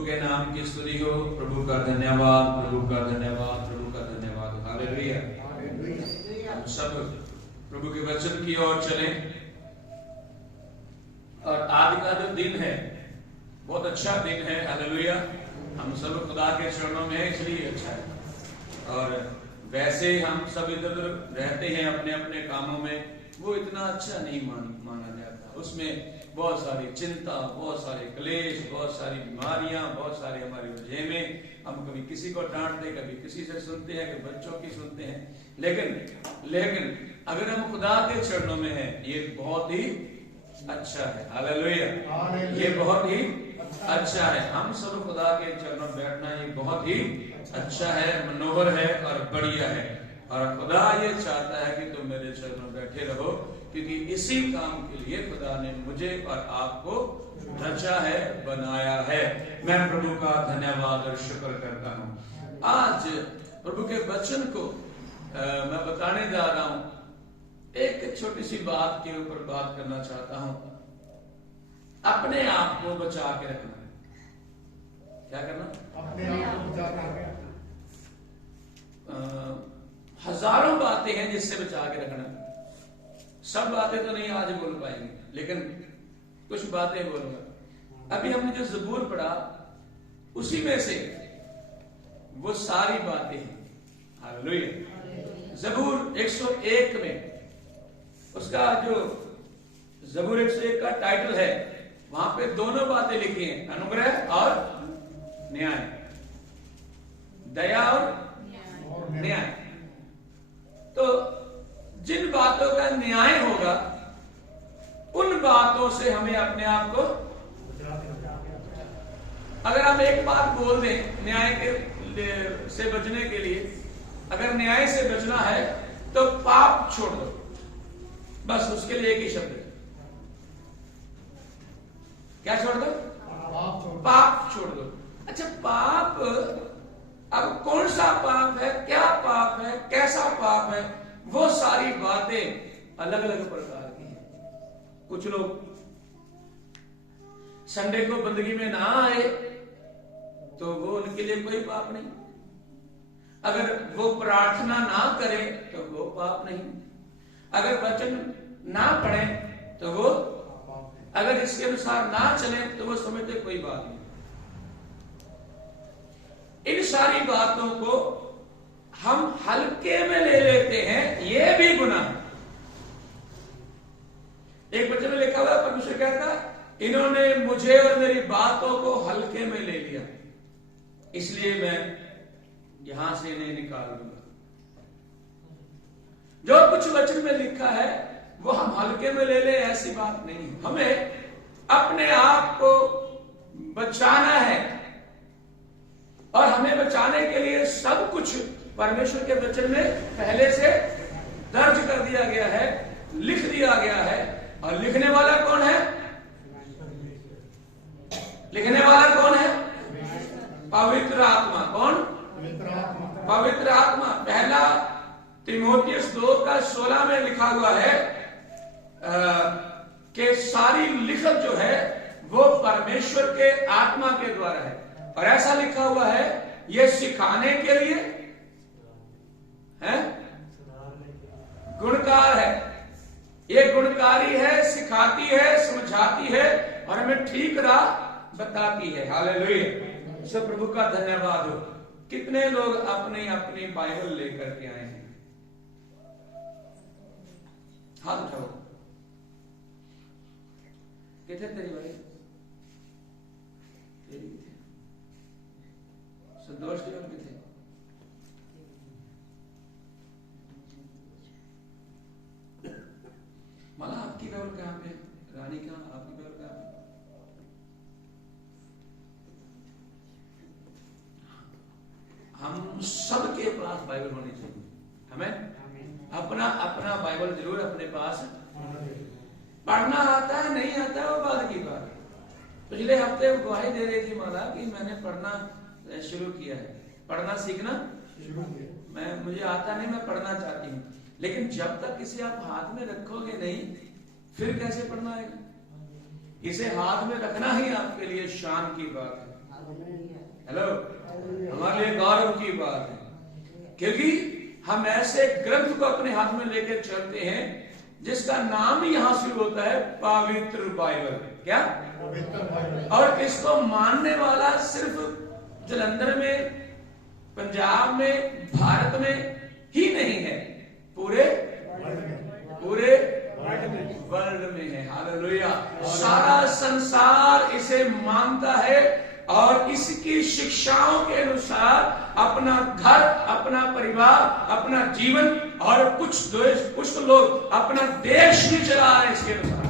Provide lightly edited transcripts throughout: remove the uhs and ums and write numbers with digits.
प्रभु के नाम की स्तुति हो। प्रभु का धन्यवाद, प्रभु का धन्यवाद, प्रभु का धन्यवाद। हालेलुया। हम सब प्रभु के वचन की ओर चलें। और आज का जो दिन है बहुत अच्छा दिन है। हालेलुया। हम सब खुदा के चरणों में है, इसलिए अच्छा है। और वैसे हम सब इधर उधर रहते हैं अपने अपने कामों में, वो इतना अच्छा नहीं माना जाता। उसमें बहुत सारी चिंता, बहुत सारे क्लेश, बहुत सारी बीमारियां, बहुत सारे हमारे वजह। हम कभी किसी को डांटते, कभी किसी से सुनते हैं, कभी बच्चों की सुनते हैं। लेकिन अगर हम खुदा के चरणों में हैं, ये बहुत ही अच्छा है। हालेलुया। ये बहुत ही अच्छा है। हम सब खुदा के चरणों में बैठना ये बहुत ही अच्छा है, मनोहर है और बढ़िया है। और खुदा ये चाहता है कि तुम मेरे चरणों में बैठे रहो, क्योंकि इसी काम के लिए खुदा ने मुझे और आपको रचा है, बनाया है। मैं प्रभु का धन्यवाद और शुक्र करता हूँ। आज प्रभु के वचन को मैं बताने जा रहा हूँ। एक छोटी सी बात के ऊपर बात करना चाहता हूँ। अपने आप को बचा के रखना। क्या करना? अपने आप को बचा के रखना। हजारों बातें हैं जिससे बचा के रखना। सब बातें तो नहीं आज बोल पाएंगे, लेकिन कुछ बातें बोलूंगा। अभी हमने जो ज़बूर पढ़ा, उसी में से वो सारी बातें हैं। हालेलुया। ज़बूर 101 में उसका जो ज़बूर 101 का टाइटल है, वहां पे दोनों बातें लिखी हैं, अनुग्रह और न्याय, दया और न्याय। तो जिन बातों का न्याय होगा, उन बातों से हमें अपने आप को, अगर हम एक बात बोल दें न्याय के से बचने के लिए, अगर न्याय से बचना है तो पाप छोड़ दो। बस उसके लिए एक ही शब्द है, क्या छोड़ दो? पाप छोड़ दो। अच्छा, पाप, अब कौन सा पाप है, क्या पाप है, कैसा पाप है, वो सारी बातें अलग अलग प्रकार की हैं। कुछ लोग संडे को बंदगी में ना आए तो वो उनके लिए कोई पाप नहीं। अगर वो प्रार्थना ना करे तो वो पाप नहीं। अगर वचन ना पढ़े तो वो, अगर इसके अनुसार ना चले तो वो समझते कोई बात नहीं। इन सारी बातों को हम हल्के में ले लेते हैं, ये भी गुनाह है। एक वचन में लिखा हुआ, परमेश्वर कहता, इन्होंने मुझे और मेरी बातों को हल्के में ले लिया, इसलिए मैं यहां से इन्हें निकाल दूंगा। जो कुछ वचन में लिखा है वो हम हल्के में ले ले, ऐसी बात नहीं। हमें अपने आप को बचाना है, और हमें बचाने के लिए सब कुछ परमेश्वर के वचन में पहले से दर्ज कर दिया गया है, लिख दिया गया है। और लिखने वाला कौन है? लिखने वाला कौन है? पवित्र आत्मा। कौन? पवित्र आत्मा। पहला तीमुथियुस 2:16 में लिखा हुआ है कि सारी लिखत जो है वो परमेश्वर के आत्मा के द्वारा है। और ऐसा लिखा हुआ है, ये सिखाने के लिए है, गुणकार है, ये गुणकारी है, सिखाती है, समझाती है और हमें ठीक राह बताती है। हालेलुया। सब प्रभु का धन्यवाद हो। कितने लोग अपनी अपनी बाइबल लेकर के आए हैं? हाथ उठाओ। कितने तेरी भाई? संतोष के में थे। माला आपकी बाइबल कहाँ पे? रानी कहाँ? आपकी बाइबल कहाँ पे? हम सबके पास बाइबल होनी चाहिए। हमें अपना अपना बाइबल जरूर अपने पास। पढ़ना आता है नहीं आता है वो बात की बात। पिछले हफ्ते गवाही दे रही थी माला कि मैंने पढ़ना शुरू किया है, पढ़ना सीखना शुरू किया। मुझे आता नहीं, मैं पढ़ना चाहती हूँ, लेकिन जब तक इसे आप हाथ में रखोगे नहीं, फिर कैसे पढ़ना आएगा? इसे हाथ में रखना ही आपके लिए शान की बात है। हेलो, हमारे लिए गौरव की बात है, क्योंकि हम ऐसे ग्रंथ को अपने हाथ में लेकर चलते हैं जिसका नाम ही यहां शुरू होता है पवित्र बाइबल। क्या? और इसको मानने वाला सिर्फ जलंधर में, पंजाब में, भारत में ही नहीं है, पूरे वर्ल्ड में है। हालेलुया। सारा संसार इसे मानता है और इसकी शिक्षाओं के अनुसार अपना घर, अपना परिवार, अपना जीवन और कुछ लोग अपना देश भी चला रहे हैं इसके अनुसार।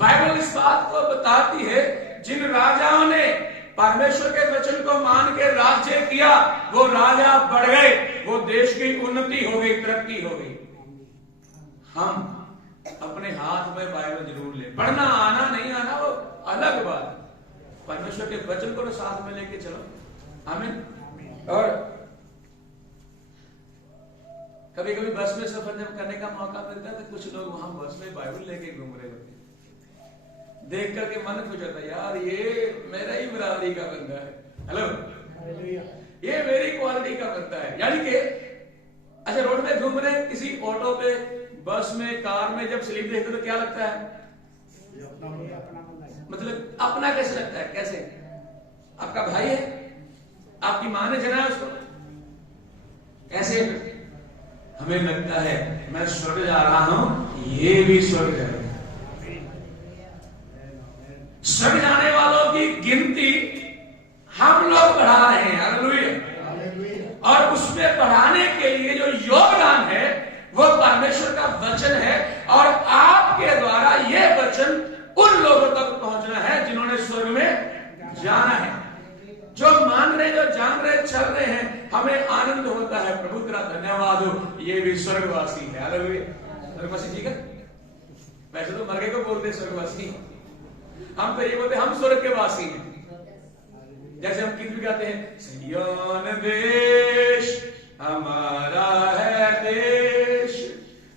बाइबल इस बात को बताती है, जिन राजाओं ने परमेश्वर के वचन को मान के राज्य किया, वो राजा बढ़ गए, वो देश की उन्नति हो गई, तरक्की हो गई। हम अपने हाथ में बाइबल जरूर ले, पढ़ना आना नहीं आना वो अलग बात, परमेश्वर के वचन को साथ में लेके चलो। आमीन। और कभी कभी बस में सफर जब करने का मौका मिलता है तो कुछ लोग वहां बस में बाइबल लेके घूम रहे होते हैं। देख करके मन खुश होता है, यार ये मेरा ही बराबरी का बंदा है। हेलो, ये मेरी क्वालिटी का बंदा है। यानी कि अच्छा, रोड में घूम रहे, किसी ऑटो पे, बस में, कार में जब स्लीप देखते तो क्या लगता है? मतलब अपना कैसे लगता है? कैसे? आपका भाई है, आपकी मां ने जना उसको, ऐसे हमें लगता है मैं स्वर्ग जा रहा हूं, ये भी स्वर्ग जाएगा। स्वर्ग जाने वालों की गिनती हम लोग बढ़ा रहे हैं। हालेलुया। और उसमें बढ़ाने के लिए जो योगदान है वो परमेश्वर का वचन है, और आपके द्वारा ये वचन उन लोगों तक पहुंचना है जिन्होंने स्वर्ग में जाना है। जो मान रहे, जो जान रहे, चल रहे हैं, हमें आनंद होता है। प्रभु तेरा धन्यवाद हो, ये भी स्वर्गवासी है। हालेलुया। स्वर्गवासी ठीक है। वैसे तो मरगे को बोलते स्वर्गवासी, हम तो ये बोलते हम स्वर्ग के वासी हैं। जैसे हम गीत भी गाते हैं, सिय्योन देश हमारा है देश,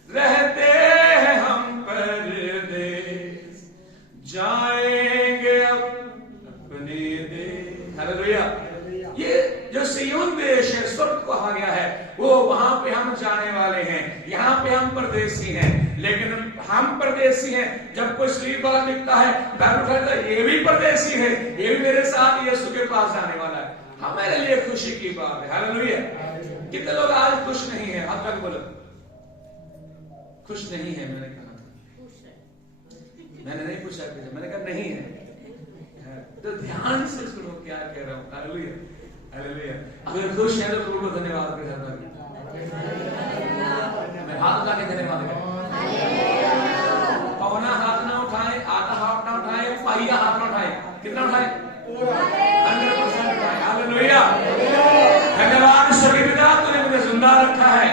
रहते हैं हम परदेश, जाएंगे अपने देश। हालेलुया। ये जो सिय्योन देश है, स्वर्ग कहा गया है, वो वहां पे हम जाने वाले हैं। यहाँ पे हम परदेसी हैं, लेकिन हम परदेसी हैं। जब कोई स्लीप वाला दिखता है, ये भी परदेसी है, ये भी मेरे साथ यीशु के पास जाने वाला है, हमारे लिए खुशी की बात है। हालेलुया। कितने लोग आज खुश नहीं है? हाथ तक बोलो, खुश नहीं है। मैंने कहा, मैंने नहीं पूछा, मैंने कहा नहीं है, तो ध्यान से सुनो क्या कह रहा हूं। हालेलुया। हालेलुया। अगर खुश है तो प्रभु को धन्यवाद कर सकता हूं। मैं हाथ उठा के धन्यवाद करें। पौना हाथ ना उठाए, आधा हाथ ना उठाए, पहिया हाथ ना उठाए। कितना उठाए? 100% उठाए। हालेलुया। धन्यवाद स्वर्गीय पिता, तूने मुझे जिंदा रखा है।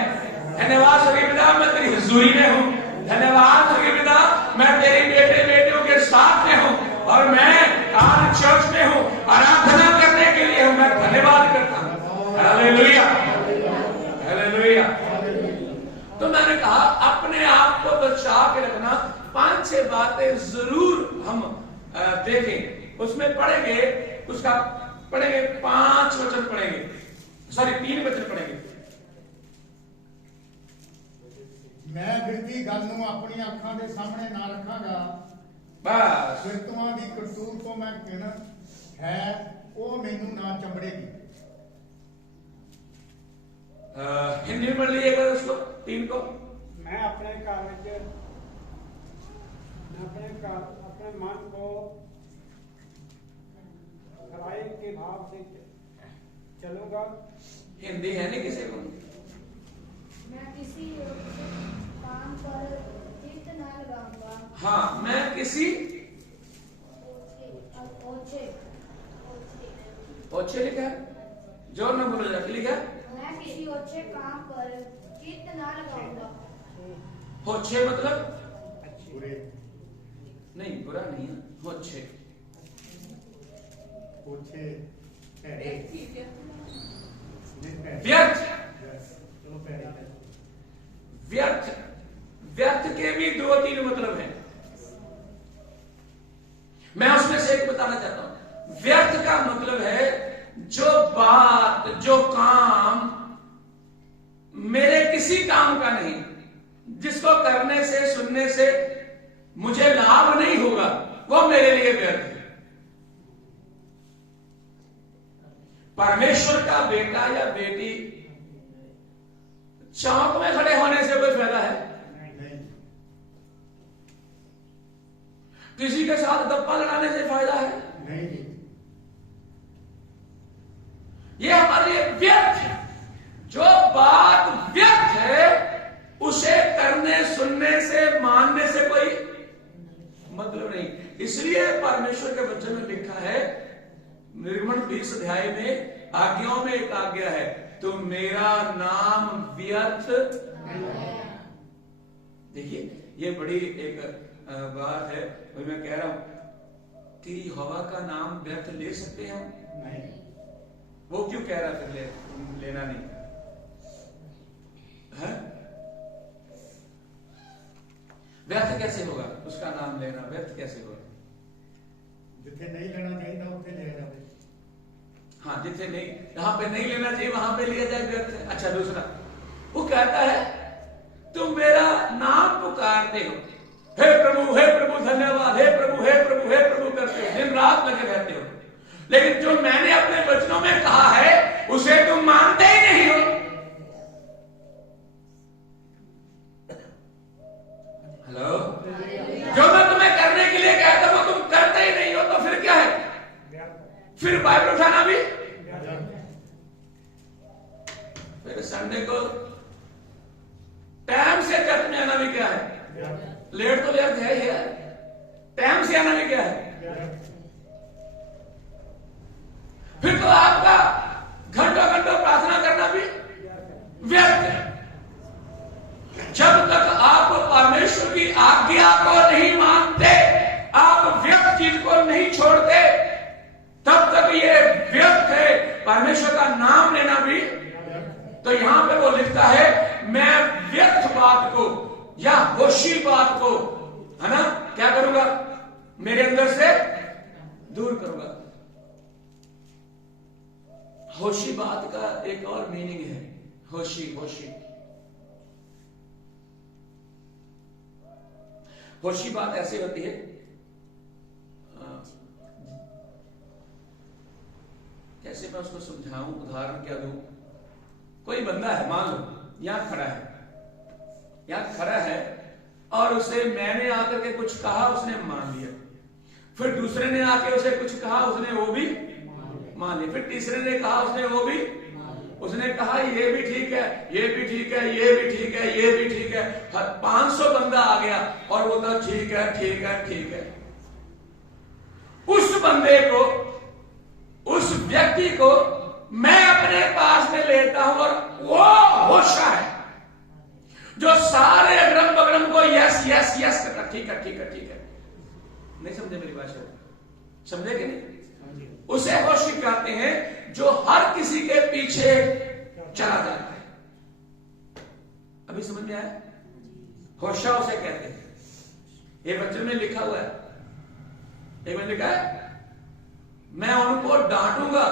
धन्यवाद स्वर्गीय पिता, मैं तेरी हुजूरी में हूँ। धन्यवाद स्वर्गीय पिता, मैं तेरी बेटे बेटियों के साथ में हूँ, और मैं आज चर्च में हूँ, आराधना करने के लिए हूँ। मैं धन्यवाद करता हूँ। हालेलुया। हालेलुया। तो मैंने कहा अपने आप को बचा के रखना। 5-6 बातें जरूर हम देखें, उसमें पढ़ेंगे, उसका पढ़ेंगे 5 वचन पढ़ेंगे, सॉरी 3 वचन पढ़ेंगे। मैं बिरती गल नूं अपनी अखां दे सामने ना रखांगा, बस फिरतुआं दी करतूत को मैं किण है वो मैनू ना चंबड़ेगी। हिंदी में पढ़ लीजिएगा उसको, 3 को। मैं अपने मन को खराई के भाव से चलूंगा। हिंदी है नहीं किसी को? मैं किसी काम पर चित्त न लगाऊंगा। हाँ, मैं किसी ओछे लिखा है, जोर न बोलो जरा, लिखा है मैं किसी ओछे काम पर चित्त न लगाऊंगा। होच्छे मतलब बुरे नहीं, बुरा नहीं है, होच्छे ओछे भैड़े व्यर्थ, चलो भैड़े व्यर्थ व्यर्थ के भी 2-3 मतलब हैं। मैं उसमें से एक बताना चाहता हूं। व्यर्थ का मतलब है जो बात, जो काम मेरे किसी काम का नहीं, जिसको करने से, सुनने से मुझे लाभ नहीं होगा, वो मेरे लिए व्यर्थ है। परमेश्वर का बेटा या बेटी चौक में खड़े होने से कोई फायदा है? किसी के साथ गप्पा लड़ाने से फायदा है? नहीं। ये हमारे लिए व्यर्थ है। जो बात व्यर्थ है उसे करने, सुनने से, मानने से कोई मतलब नहीं। इसलिए परमेश्वर के वचन में लिखा है, निर्गमन 20 अध्याय में आज्ञाओं में एक आज्ञा है, तुम मेरा नाम व्यर्थ। देखिए ये बड़ी एक बात है। मैं कह रहा हूं कि यहोवा का नाम व्यर्थ ले सकते हैं हम? नहीं। वो क्यों कह रहा था लेना नहीं है? व्यर्थ कैसे होगा? उसका नाम लेना व्यर्थ कैसे होगा? जिथे नहीं लेना चाहिए था उसे लिया जाए। हाँ, जिथे नहीं, जहां पे नहीं लेना चाहिए वहां पे लिया जाए, व्यर्थ है। अच्छा, दूसरा वो कहता है तुम मेरा नाम पुकारते हो, हे प्रभु धन्यवाद, हे प्रभु करते हो, दिन रात लगे रहते हो, लेकिन जो मैंने अपने वचनों में कहा है उसे तुम मानते ही नहीं हो। हेलो, जो मैं तुम्हें करने के लिए कहता हूं तुम करते ही नहीं हो, तो फिर क्या है? फिर बाइबल उठाना भी, फिर संडे को टाइम से चर्च में आना भी क्या है? लेट तो व्यर्थ है ही है। टाइम से आना भी क्या है? फिर तो आपका घंटों घंटों प्रार्थना करना भी व्यर्थ है। जब तक आप परमेश्वर की आज्ञा को नहीं मानते, आप व्यर्थ चीज को नहीं छोड़ते, तब तक ये व्यर्थ है। परमेश्वर का नाम लेना भी। तो यहां पे वो लिखता है, मैं व्यर्थ बात को या होशी बात को, है ना, क्या करूंगा? मेरे अंदर से दूर करूंगा। होशी बात का एक और मीनिंग है, होशी। होशी बात ऐसे होती है, कैसे मैं उसको समझाऊं, उदाहरण क्या दूं? कोई बंदा है, मान लो यहां खड़ा है और उसे मैंने आकर के कुछ कहा, उसने मान लिया। फिर दूसरे ने आके उसे कुछ कहा, उसने वो भी मान लिया। फिर तीसरे ने कहा, उसने वो भी, उसने कहा ये भी ठीक है, ये भी ठीक है, ये भी ठीक है, ये भी ठीक है। 500 बंदा आ गया और वो तो ठीक है। उस बंदे को, उस व्यक्ति को मैं अपने पास में लेता हूं और वो होशा है जो सारे अगरम बगरम को यस करता, ठीक है। नहीं समझे मेरी भाषा? समझे कि नहीं? उसे होशी कहते हैं जो हर किसी के पीछे चला जाता है। अभी समझ में आया? होशा उसे कहते हैं। ये वचन में लिखा हुआ है, एक में लिखा है, मैं उनको डांटूंगा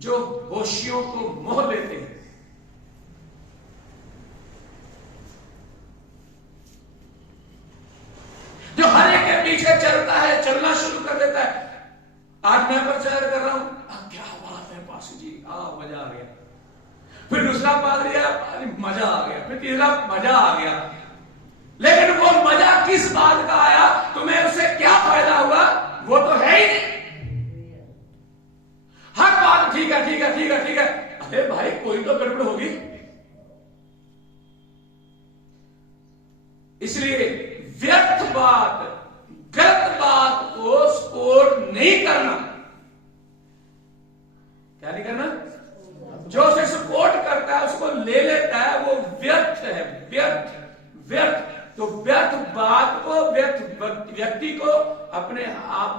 जो होशियों को मोह लेते हैं। जो हर एक के पीछे चलता है, चलना शुरू कर देता है। आज मैं प्रचार कर रहा हूं, क्या बात है पासी जी, मजा आ गया। फिर दूसरा पादरी आया, मजा आ गया। फिर तीसरा, मजा आ गया। लेकिन वो मजा किस बात का आया? तुम्हें उससे क्या फायदा हुआ? वो तो है ही नहीं। हर बात ठीक है। अरे भाई, कोई तो गड़बड़ होगी। इसलिए व्यर्थ बात, गलत बात को सपोर्ट नहीं करना। क्या नहीं करना? जो उसे सपोर्ट करता है, उसको ले लेता है, वो व्यर्थ है। व्यर्थ तो व्यर्थ बात को, व्यर्थ व्यक्ति को अपने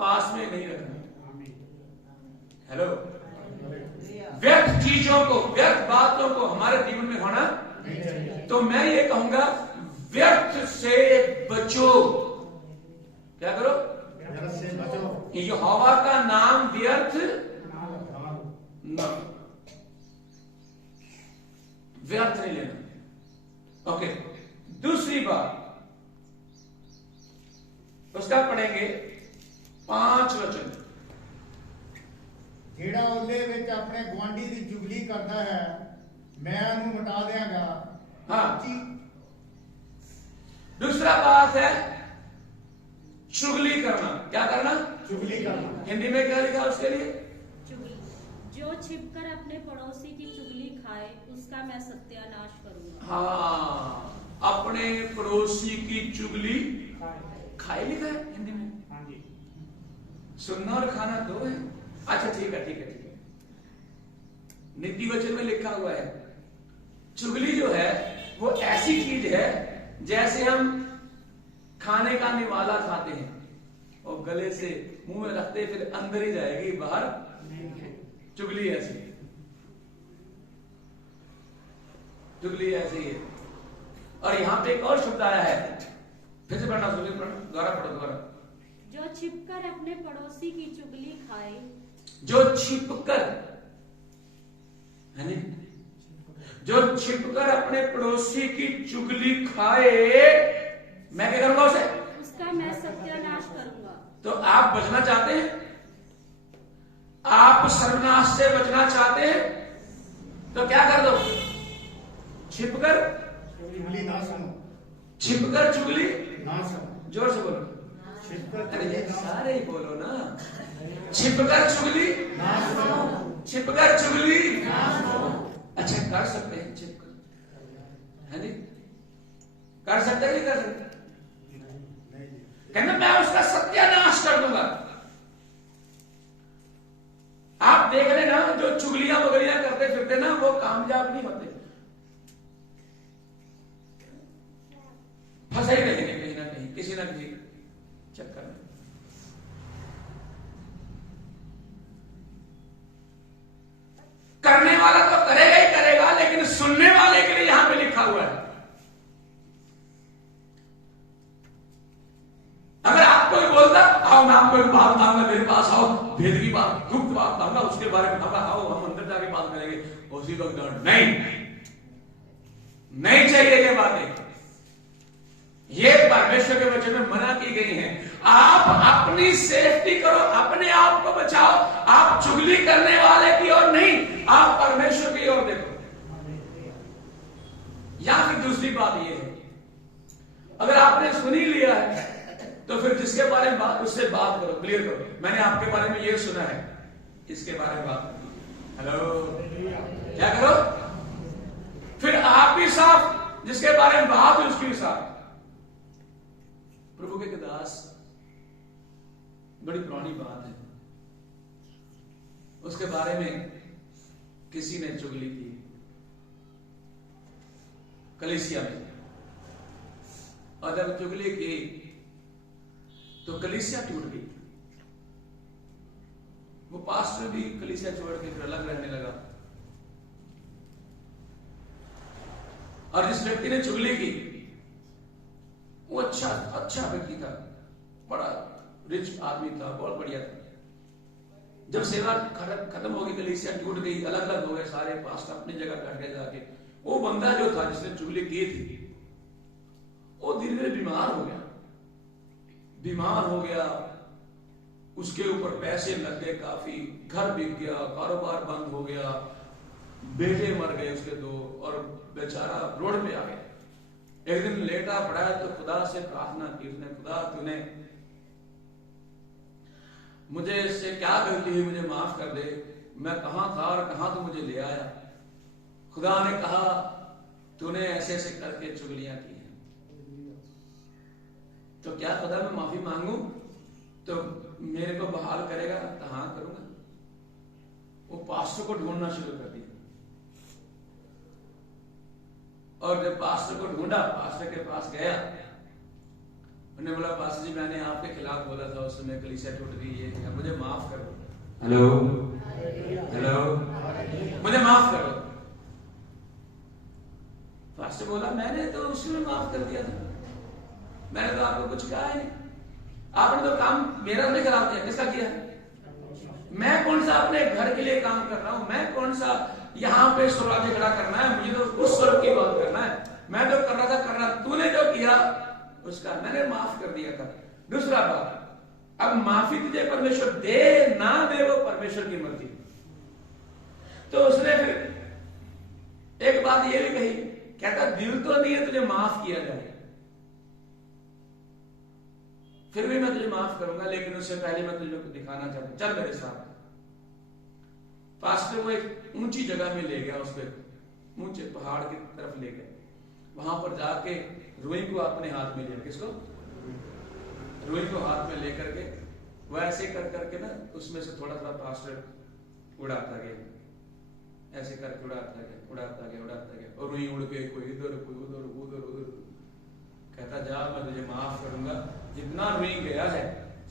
पास में नहीं रखना। हेलो, व्यर्थ चीजों को, व्यर्थ बातों को हमारे जीवन में होना। तो मैं ये कहूंगा, व्यर्थ से बचो। क्या करो? व्यर्थ से बचो। यहोवा का नाम व्यर्थ न, व्यर्थ नहीं लेना। ओके, दूसरी बात उसका पढ़ेंगे 5 वचन। ਜਿਹੜਾ ਉਹਦੇ ਵਿੱਚ ਆਪਣੇ ਗੁਆਂਢੀ ਦੀ ਚੁਗਲੀ ਕਰਦਾ ਹੈ मैं ਉਹਨੂੰ मिटा देंगा। हाँ, दूसरा बात है चुगली करना। क्या करना? चुगली करना। हिंदी में क्या लिखा उसके लिए? चुगली। जो छिपकर अपने पड़ोसी की चुगली खाए उसका मैं सत्यानाश करूंगा। हाँ, अपने पड़ोसी की चुगली खाए। खाए लिखा है हिंदी में। हाँ जी। सुनना और खाना दो है। अच्छा ठीक है, ठीक है, ठीक है। नीति वचन में लिखा हुआ है चुगली जो है वो ऐसी चीज है जैसे हम खाने का निवाला खाते हैं और गले से मुंह में रखते फिर अंदर ही जाएगी, बाहर चुगली ऐसी है। चुगली ऐसी है। और यहां पे एक और शब्द आया है, फिर से पढ़ना, दोबारा पढ़ो, दोबारा। जो छिपकर अपने पड़ोसी की चुगली खाए। जो छिपकर, है नहीं, जो छिपकर अपने पड़ोसी की चुगली खाए, मैं क्या करूंगा उसे? उसका मैं सत्यानाश करूंगा। तो आप बचना चाहते हैं? आप सर्वनाश से बचना चाहते हैं? तो क्या कर दो? छिपकर चुगली ना सुनो। छिपकर चुगली ना सुनो। जोर से बोलो। छिपकर अरे चुगली ना सारे ही बोलो ना। छिपकर चुगली, ना सुनो। छिपकर चुगली। ना सुनो। अच्छा, कर सकते हैं छिपकर, है नहीं? कर सकते हैं, नहीं कर सकते? कहना मैं उसका सत्यानाश कर दूंगा। आप देख लेना जो चुगलियां वगैरह करते फिरते ना वो कामयाब नहीं होते, फंसे ही रहेंगे कहीं ना कहीं किसी ना किसी चक्कर में। करने वाला तो करेगा ही करेगा, लेकिन सुनने वाले के लिए यहां पे लिखा हुआ है अगर आपको भी बोलता आओ मैं आपको एक बात बताऊंगा, मेरे पास आओ, भेद की बात, गुप्त बात बताऊंगा, उसके बारे में बताऊंगा, आओ हम अंदर जाके बात करेंगे, उसी वक्त डांट नहीं चाहिए ये बातें। ये परमेश्वर के वचन में मना की गई हैं। आप अपनी सेफ्टी करो, अपने आप को बचाओ। आप चुगली करने वाले की ओर नहीं, आप परमेश्वर की ओर देखो। या फिर दूसरी बात ये है, अगर आपने सुन ही लिया है तो फिर जिसके बारे में बात उससे बात करो, क्लियर करो। मैंने आपके बारे में ये सुना है, इसके बारे में बात करो। हेलो, क्या करो? फिर आप भी साफ, जिसके बारे में बात है उसकी भी साफ। प्रभु के दास, बड़ी पुरानी बात है, उसके बारे में किसी ने चुगली की कलीसिया में, और जब चुगली की तो कलीसिया टूट गई। वो पास्टर भी कलीसिया छोड़ के फिर अलग रहने लगा। और जिस व्यक्ति ने चुगली की वो अच्छा व्यक्ति था, बड़ा रिच आदमी था, बहुत बढ़िया था। जब सेवा खत्म हो गई, कलीसिया टूट गई, अलग अलग हो गए सारे, पास्टर अपनी जगह बैठ गए जाके, वो बंदा जो था जिसने चुगली की थी वो धीरे धीरे बीमार हो गया। उसके ऊपर पैसे लग गए काफी, घर बिक गया, कारोबार बंद हो गया, बेटे मर गए उसके 2, और बेचारा रोड पे आ गया। एक दिन लेटा पड़ा तो खुदा से प्रार्थना की उसने, खुदा तूने मुझे इससे क्या गलती हुई, मुझे माफ कर दे, मैं कहां था और कहां तू मुझे ले आया। खुदा ने कहा तूने ऐसे ऐसे करके चुगलियां की हैं, तो क्या खुदा मैं माफी मांगू तो मेरे को बहाल करेगा? तो हाँ करूंगा। वो पास्टर को ढूंढना शुरू कर दिया, और जब पास्टर को ढूंढा, पास्टर के पास गया, उन्होंने बोला पास्टर जी मैंने आपके खिलाफ बोला था, उस समय कलीसिया टूट गई, ये मुझे माफ करो। हेलो हेलो, मुझे माफ करो। पास्टर बोला मैंने तो उसी में माफ कर दिया था, मैंने तो आपको कुछ कहा ही नहीं, आपने तो काम मेरा नहीं खराब किया, किसका किया? मैं कौन सा अपने घर के लिए काम कर रहा हूं, मैं कौन सा यहाँ पे स्वराज्य खड़ा करना है, मुझे तो उस स्वर्ग की बात करना है, मैं तो कर रहा था, तूने जो किया उसका मैंने माफ कर दिया था। दूसरा बात, अब माफी तुझे परमेश्वर दे ना दे वो परमेश्वर की मर्जी। तो उसने फिर एक बात ये भी कही, कहता दिल तो नहीं है तुझे माफ किया जाए, फिर भी मैं तुझे माफ करूंगा, लेकिन उससे पहले मैं तुझे दिखाना चाहता हूं, चल मेरे साथ। पास्टर वो एक ऊंची जगह में ले गया, उस पर ऊंचे पहाड़ की तरफ ले गया, वहां पर जाके रुई को अपने हाथ में लिया, किसको? रुई को हाथ में लेकर के वो ऐसे कर करके ना उसमें से थोड़ा थोड़ा पास्टर उड़ाता गया, ऐसे करके उड़ाता गया, और रुई उड़ के कोई इधर कोई उधर उधर उधर। कहता जा मैं तुझे माफ करूंगा, जितना रुई गया है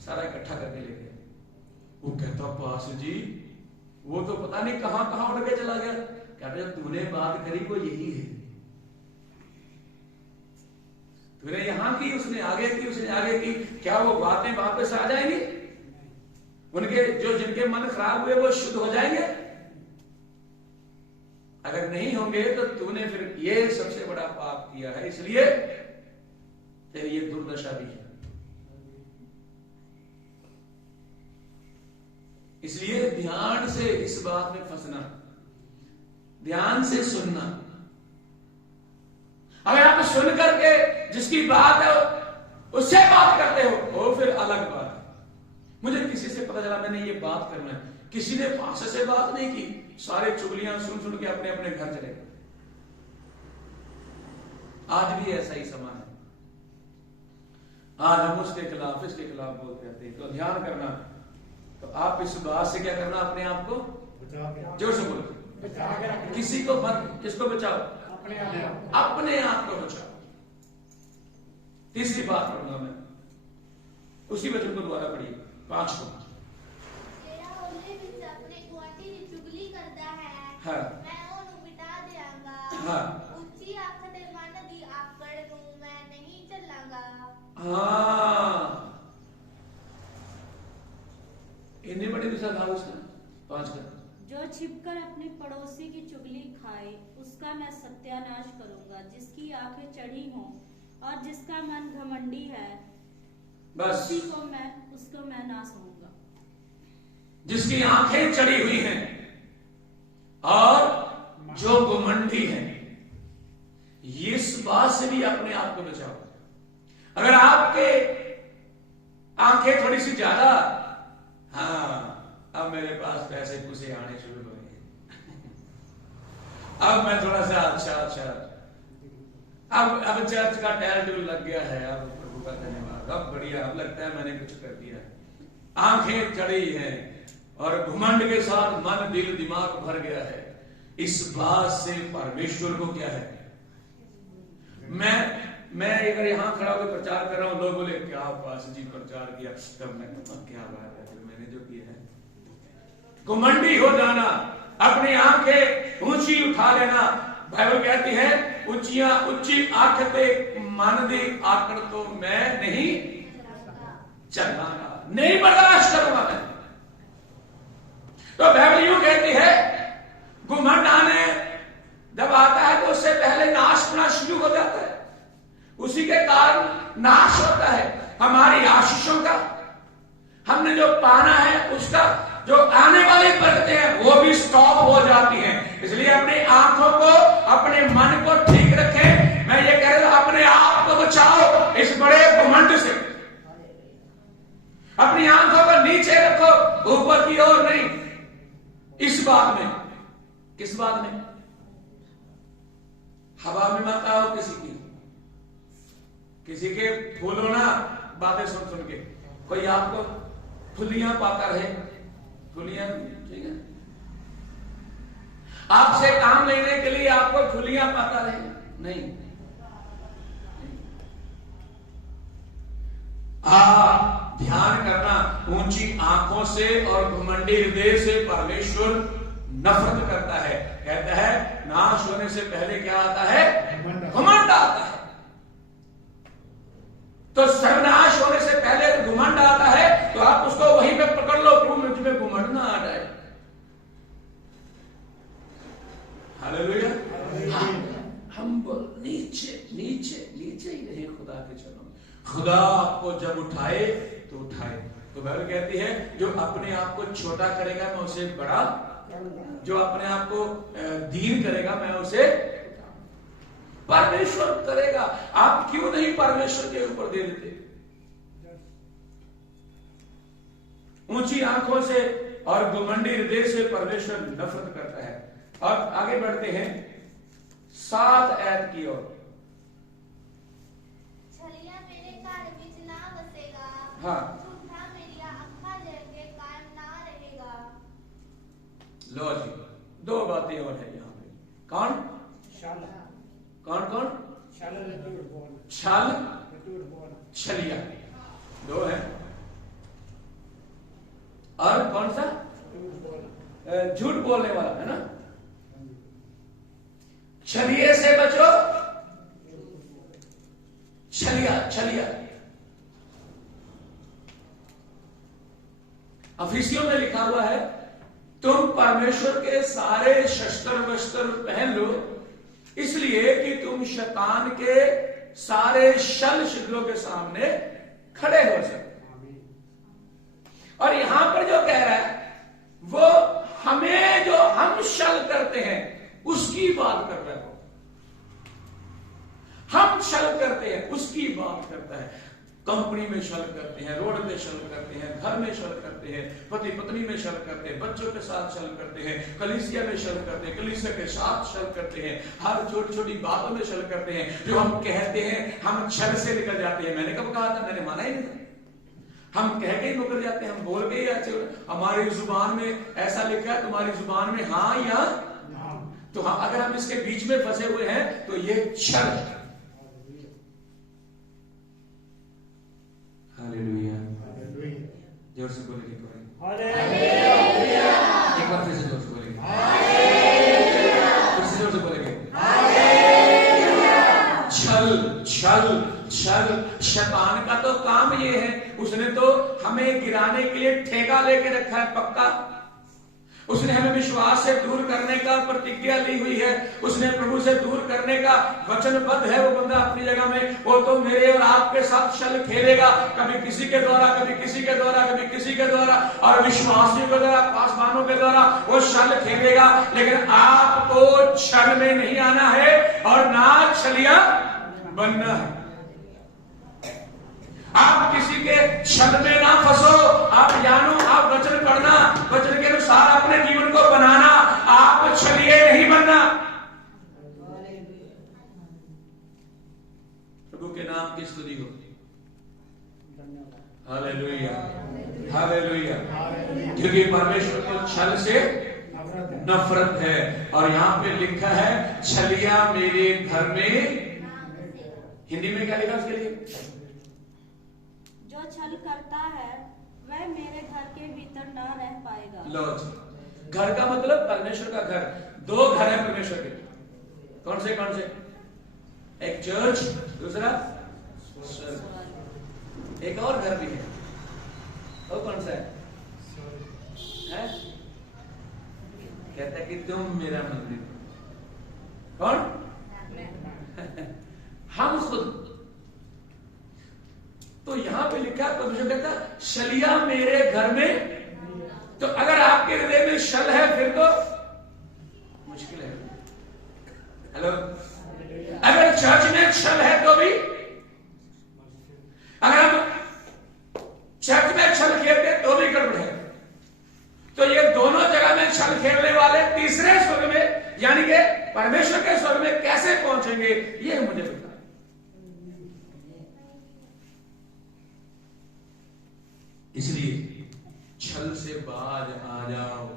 सारा इकट्ठा करके ले गया। वो कहता पास्टर जी वो तो पता नहीं कहां कहां उड़ के चला गया। कहता जब तूने बात करी वो यही है, तूने यहां की, उसने आगे की, उसने आगे की, क्या वो बातें वापस आ जाएंगी? उनके जो जिनके मन खराब हुए वो शुद्ध हो जाएंगे? अगर नहीं होंगे तो तूने फिर ये सबसे बड़ा पाप किया है, इसलिए तेरी ये दुर्दशा भी है। इसलिए ध्यान से इस बात में फंसना, ध्यान से सुनना। अगर आप सुन करके जिसकी बात है उससे बात करते हो वो फिर अलग बात है। मुझे किसी से पता चला मैंने ये बात करना है, किसी ने पास्टर से बात नहीं की, सारे चुगलियां सुन सुन के अपने अपने घर चले गए। आज भी ऐसा ही समान है, आज हम उसके खिलाफ इसके खिलाफ बोलते रहते हैं। तो ध्यान करना, तो आप इस बात से क्या करना, अपने आप को जोर से बोलो, किसी को मत, किसको बचाओ? अपने आप को बचाओ। तीसरी बात पढ़ूंगा मैं, उसी वचन को दोबारा पढ़िए, 5 को। चुगली करता है, हाँ। मैं ਉਹਨੂੰ ਮਿਟਾ ਦਿਆਂਗਾ, हाँ। ਉੱਚੀ ਅੱਖ ਤੇ ਮਨ ਦੀ ਆਕੜ ਨੂੰ मैं नहीं ਚੱਲਾਂਗਾ। हाँ, इतनी बड़ी मिसाल था उसका। 5 का, जो छिपकर अपने पड़ोसी की चुगली खाए उसका मैं सत्यानाश करूंगा, जिसकी आंखें चढ़ी हों और जिसका मन घमंडी है बस उसको मैं नाश होऊंगा। जिसकी आंखें चढ़ी हुई हैं और जो घमंडी है, इस बात से भी अपने आप को बचाओ। अगर आपके आंखें थोड़ी सी ज्यादा, हाँ अब मेरे पास पैसे पुसे आने शुरू हो गए, अब मैं थोड़ा सा अच्छा, अब चर्च का टैल टूल लग गया है, अब प्रभु का धन्यवाद, अब बढ़िया, अब लगता है मैंने कुछ कर दिया है। आंखें चढ़ी हैं और घमंड के साथ मन दिल दिमाग भर गया है, इस बात से परमेश्वर को क्या है? मैं अगर यहां खड़ा होकर प्रचार कर रहा हूं, लोग बोले क्या पास्टर जी प्रचार किया, तब मैं क्या बात है, फिर मैंने जो किया है। घमंडी हो जाना, अपनी आंखें ऊंची उठा लेना, बाइबल कहती है ऊंची आंख पे मन दी आकड़ तो मैं नहीं चलाना, नहीं बर्दाश्त करूंगा मैं। तो बाइबल यूं कहती है घमंड आने जब आता है तो उससे पहले नाश होना शुरू हो जाता है, उसी के कारण नाश होता है हमारी आशीषों का, हमने जो पाना है उसका, जो आने वाली बरकतें हैं वो भी स्टॉप हो जाती हैं। इसलिए अपनी आंखों को, अपने मन को ठीक रखें। मैं ये कह रहा हूं अपने आप को बचाओ इस बड़े घमंड से। अपनी आंखों को नीचे रखो, ऊपर की ओर नहीं। इस बात में, किस बात में? हवा में मत आओ किसी के फूलो ना बातें सुन सुन के, कोई आपको फुलियां पाता रहे, फुलियां, ठीक है, आपसे काम लेने के लिए आपको फुलियां पाता रहे, नहीं। ध्यान करना, ऊंची आंखों से और घमंडी हृदय से परमेश्वर नफरत करता है। कहता है नाश होने से पहले क्या आता है? घमंड आता है। तो सर्वनाश होने से पहले घमंड आता है, तो आप उसको वहीं पे पकड़ लो, प्रभु मुझ में घमंड ना आ जाए। हालेलुया। हम नीचे नीचे नीचे ही रहे खुदा के चरणों में। खुदा आपको जब उठाए तो उठाए। तो बाइबल कहती है जो अपने आप को छोटा करेगा मैं उसे बड़ा, जो अपने आप को दीन करेगा मैं उसे परमेश्वर करेगा। आप क्यों नहीं परमेश्वर के ऊपर दे देते? ऊंची आंखों से और घमंडी हृदय से परमेश्वर नफरत करता है। अब आगे बढ़ते हैं 7 आयत की ओर। छलिया मेरे घर बीच ना बसेगा। हाँ। झूठा मेरी आँखा लेके कायम ना रहेगा। लो जी, 2 बातें और है यहाँ पे। कौन छल कौन कौन? छल झूठ बोल, छल झूठ बोल, छलिया, 2 है। और कौन सा? झूठ बोल, झूठ बोलने वाला है ना। छलिए से बचो। छलिया छलिया। अफिसियों में लिखा हुआ है तुम परमेश्वर के सारे शस्त्र वस्त्र पहन लो, इसलिए कि तुम शैतान के सारे छल छिद्रों के सामने खड़े हो सके। और यहां पर जो कह रहा है वो हमें, जो हम छल करते हैं उसकी बात कर रहे हो। हम छल करते हैं उसकी बात करता है। कंपनी में छल करते हैं, रोड पे छल करते हैं, घर में छल करते हैं, पति पत्नी में छल करते हैं, बच्चों के साथ छल करते हैं, कलीसिया में छल करते हैं, कलीसिया के साथ छल करते हैं, हर छोटी छोटी बातों में छल करते हैं। जो हम कहते हैं हम छल से निकल जाते हैं। मैंने कब कहा था? मैंने माना ही नहीं था। हम कह के ही मुकर जाते हैं, हम बोल के ही अच्छे। हमारी जुबान में ऐसा लिखा है तुम्हारी जुबान में हाँ या तो हाँ, अगर हम इसके बीच में फंसे हुए हैं तो ये छल है। हालेलुया। जोर से बोलेंगे एक बार फिर से जोर से बोलेंगे, फिर से जोर से बोलेंगे। छल छल छल। शैतान का तो काम ये है, उसने तो हमें गिराने के लिए ठेका लेके रखा है पक्का। उसने हमें विश्वास से दूर करने का प्रतिज्ञा ली हुई है। उसने प्रभु से दूर करने का वचनबद्ध है वो बंदा अपनी जगह में। वो तो मेरे और आपके साथ छल खेलेगा, कभी किसी के द्वारा, कभी किसी के द्वारा, कभी किसी के द्वारा, और विश्वासियों के द्वारा, पासवानों के द्वारा वो छल खेलेगा। लेकिन आपको छल में नहीं आना है और ना छलिया बनना है। आप किसी के छल में ना फंसो। आप जानो, आप वचन पढ़ना, वचन के अनुसार अपने जीवन को बनाना। आप छलिए नहीं बनना। प्रभु के नाम की स्तुति हो। Hallelujah hallelujah. क्योंकि परमेश्वर को छल से नफरत है। और यहाँ पे लिखा है छलिया मेरे घर में। हिंदी में क्या लिखा उसके लिए? जो छल करता है वह मेरे घर के भीतर न रह पाएगा। लो, घर का मतलब परमेश्वर का घर। 2 घर है परमेश्वर के। कौन से कौन से? एक चर्च, दूसरा एक और घर भी है। वो कौन सा है? कहता है कि तुम मेरा मंदिर। कौन? हम खुद। तो यहां पे लिखा है परमेश्वर कहता छलिया मेरे घर में। तो अगर आपके हृदय में छल है फिर तो मुश्किल है। हेलो, अगर चर्च में छल है तो भी, अगर हम चर्च में छल खेलते तो भी गड़बड़ है। तो ये दोनों जगह में छल खेलने वाले तीसरे स्वर्ग में, यानी कि परमेश्वर के स्वर्ग में कैसे पहुंचेंगे, ये मुझे बताएं। इसलिए छल से बाज आ जाओ।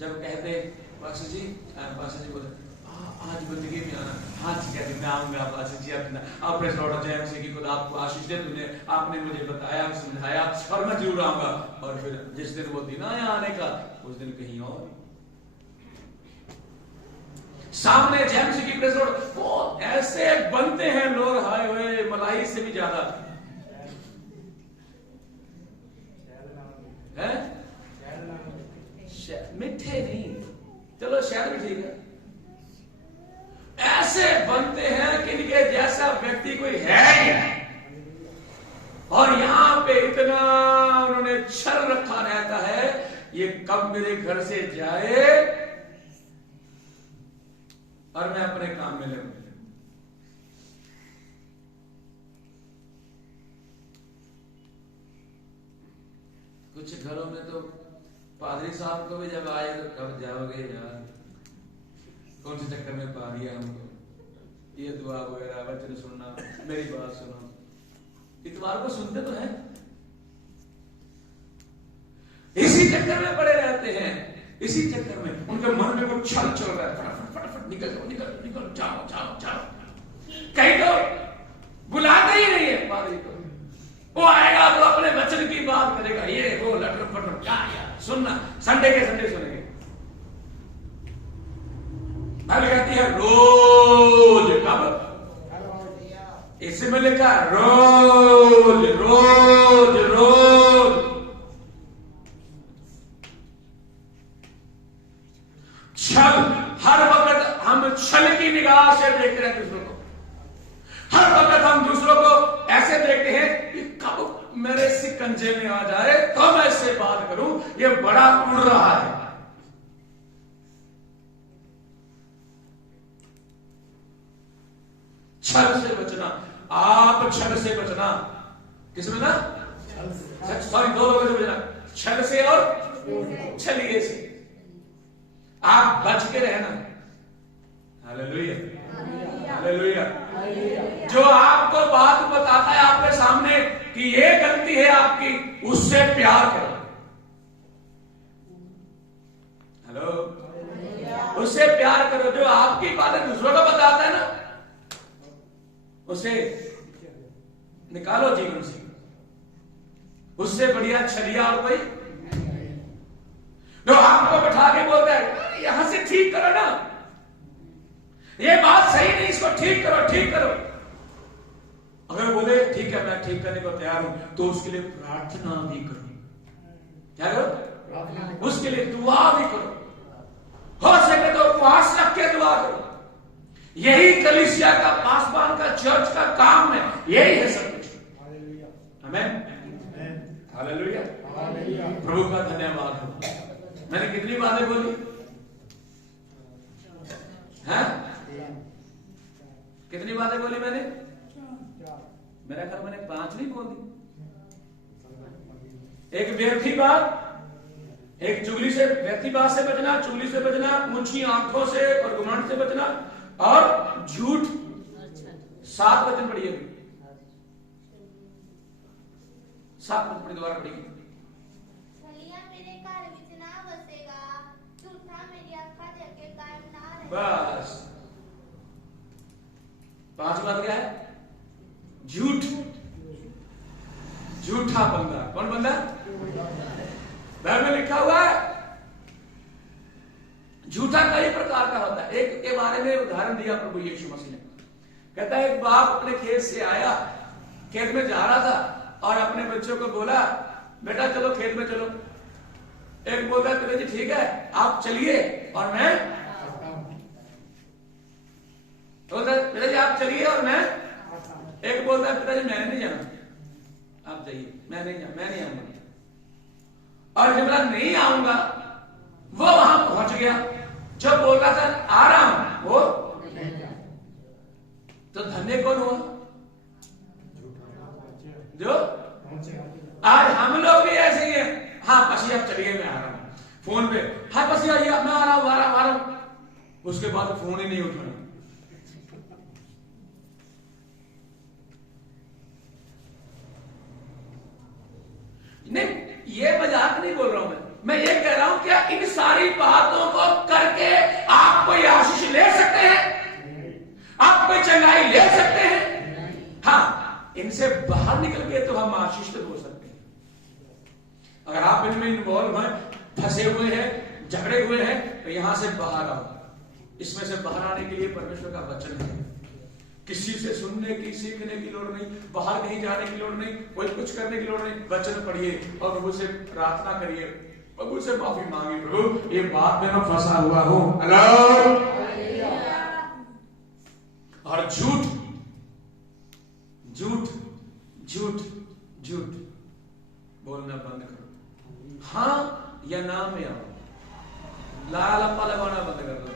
जब कहते पास्टर जी बोले आज बंदगी में आना, हाँ ठीक है मैं आऊंगा पास्टर जी। आप प्रेस लॉर्ड जय मसीह की खुदा आपको आशीष दे। तूने आपने मुझे बताया, समझाया और मैं जरूर आऊंगा। और फिर जिस दिन वो दिन आया आने का, उस दिन कहीं और। सामने जेम्स की प्रेस रोड, वो ऐसे बनते हैं लोग, हाय हुए मलाई से भी ज्यादा है। मीठे नहीं, चलो शायद भी ठीक है, ऐसे बनते हैं कि इनके जैसा व्यक्ति कोई है ही नहीं। और यहां पे इतना उन्होंने छल रखा रहता है, ये कब मेरे घर से जाए और मैं अपने काम में लगूं। कुछ घरों में तो पादरी साहब को भी जब आए तो कब जाओगे यार, कौन से चक्कर में पा दिया हमको, ये दुआ वगैरह वचन सुनना, मेरी बात सुनो। इतवार को सुनते तो हैं, इसी चक्कर में पड़े रहते हैं, इसी चक्कर में उनके मन में कुछ छल चल रहा है, फटाफट फटाफट निकल जाओ, निकल निकल जाओ जाओ जाओ। कहीं तो बुलाते ही नहीं है पादरी को, वो आएगा तो अपने वचन की बात करेगा, ये वो लटर पटर क्या यार सुनना, संडे के संडे सुनेंगे। बाइबल कहती है रोज, कब? इसमें लिखा रोज रोज रोज। छल, हर वक्त हम छल की निगाह से देखते हैं दूसरों को, हर वक्त हम दूसरों को ऐसे देखते हैं कि कब मेरे सिकंजे में आ जाए तो मैं इससे बात करूं, ये बड़ा उड़ रहा है। छल से बचना, आप छल से बचना, किस बचना? सॉरी, दो लोगों से बचना, छल से और छलिए से। आप बच के रहना। Hallelujah, hallelujah. जो आपको बात बताता है आपके सामने कि ये गलती है आपकी, उससे प्यार करो। हेलो, उससे प्यार करो। जो आपकी बातें दूसरों को बताता है ना, उसे निकालो जीवन से। उससे बढ़िया छलिया और कोई जो आपको बैठा के बोलता है यहां से ठीक करो ना, ये बात सही नहीं, इसको ठीक करो, ठीक करो। अगर बोले ठीक है मैं ठीक करने को तैयार हूं, तो उसके लिए प्रार्थना भी करो। क्या करो? उसके लिए दुआ भी करो, हो सके तो उपवास रख के दुआ करो। यही कलीसिया का, पासवान का, चर्च का काम है, यही है सब कुछ। आमीन, हालेलुया। प्रभु का धन्यवाद हो। मैंने कितनी बातें बोली हैं? कितनी बातें बोली मैंने? मेरा ख्याल मैंने 5 नहीं बोल दी। एक व्यर्थी बात, एक चुगली से, व्यर्थी बात से बचना, चुगली से बचना, ऊंची आंखों से और घमंड से बचना, और झूठ। 7 वचन पढ़िए, 7 वचन पढ़िए, दोबारा पढ़िए। छलिया मेरे घर विच ना बसेगा, झूठा मेरी आंखों के अगे कायम ना रहेगा। बस 5 बात क्या है? झूठ, झूठा बंदा। कौन बंदा? बाइबल में लिखा हुआ है झूठा कई प्रकार का होता है। एक के बारे में उदाहरण दिया प्रभु यीशु मसीह ने। कहता है एक बाप अपने खेत से आया, खेत में जा रहा था और अपने बच्चों को बोला बेटा चलो खेत में चलो। एक बोलता है पिताजी ठीक है आप चलिए और मैं, बोलता है पिताजी आप चलिए और मैं। एक बोलता है पिताजी मैंने नहीं जाना, आप जाइए, मैं नहीं आऊंगा। और जब मैं नहीं आऊंगा, वो वहां पहुंच गया। जो बोल रहा था आ रहा हूं, वो तो धन्य कौन हुआ? जो आज हम लोग भी ऐसे ही हैं। हाँ पसी आप चलिए मैं आ रहा हूं, फोन पे हाँ पसी आइए मैं आ रहा हूं, उसके बाद फोन ही नहीं उठाना। नहीं, ये मजाक नहीं बोल रहा हूं मैं ये कह रहा हूं क्या इन सारी बातों को करके आप कोई आशीष ले सकते हैं? आप कोई चंगाई ले सकते हैं? हाँ, इनसे बाहर निकल के तो हम आशीष तो हो सकते हैं। अगर आप इनमें इन्वॉल्व हैं, फंसे हुए हैं, झगड़े हुए हैं, तो यहां से बाहर आओ। इसमें से बाहर आने के लिए परमेश्वर का वचन है। किसी से सुनने की सीखने की लोड़ नहीं, बाहर कहीं जाने की लोड़ नहीं, कोई कुछ करने की लोड़ नहीं। वचन पढ़िए और प्रभु से प्रार्थना करिए, प्रभु से माफी मांगिए, प्रभु ये बात में मैं फंसा हुआ हूं। हेलो। और झूठ झूठ झूठ झूठ बोलना बंद करो। हाँ या ना में आओ। लाला लप्पा लगाना बंद कर दो।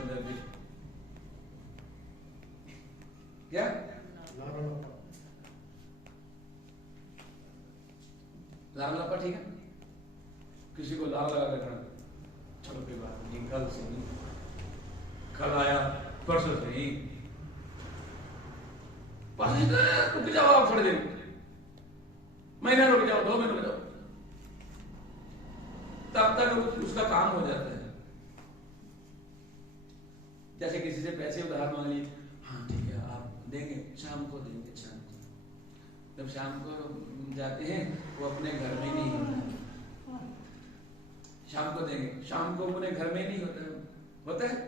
क्या लाल लप्पा ठीक है? किसी को लाल लगा कर चलो कोई बात नहीं, कल से नहीं, कल आया परसों से नहीं, रुक जाओ आप थोड़ी देर, महीना रुक जाओ, 2 महीने रुक जाओ, तब तक उसका काम हो जाता है। जैसे किसी से पैसे उधार मांग लिए, हाँ ठीक है आप देंगे, शाम को देंगे, शाम को। जब शाम को जाते हैं वो अपने घर में नहीं होता, शाम को देंगे, शाम को अपने घर में नहीं होता है।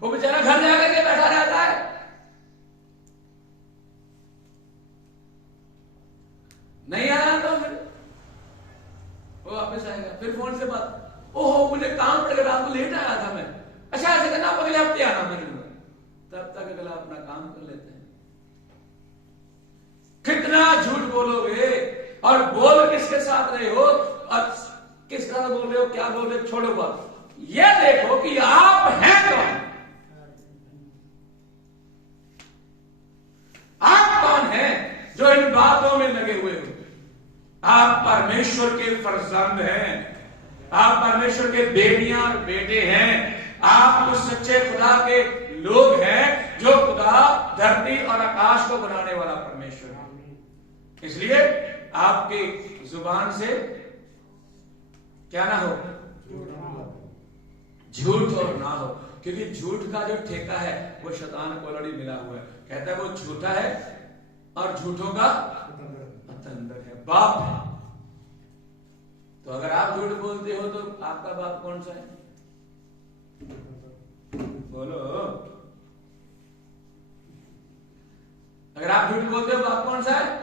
वो बेचारा घर जाकर के बैठा रहता है। नहीं आया तो फिर वो वापस आएगा, फिर फोन से बात, ओहो मुझे काम पड़ गया, रात को लेट आया था मैं, अच्छा ऐसे करना आप अगले हफ्ते आना मेरे को। तब तक अगला अपना काम कर लेते हैं। कितना झूठ बोलोगे और बोल किसके साथ रहे हो और किस तरह बोल रहे हो, क्या बोल रहे हो, छोड़ो बात, ये देखो कि आप हैं कौन। आप कौन हैं जो इन बातों में लगे हुए हो? आप परमेश्वर के फर्जंद हैं, आप परमेश्वर के बेटियां और बेटे हैं, आप उस सच्चे खुदा के लोग हैं जो खुदा धरती और आकाश को बनाने वाला परमेश्वर है। इसलिए आपके जुबान से क्या ना हो, झूठ और ना हो, क्योंकि झूठ का जो ठेका है वो शैतान को ऑलरेडी मिला हुआ है। कहता है वो झूठा है और झूठों का पतंदर है, बाप है। तो अगर आप झूठ बोलते हो तो आपका बाप कौन सा है? बोलो। अगर आप झूठ बोलते हो बाप कौन सा है?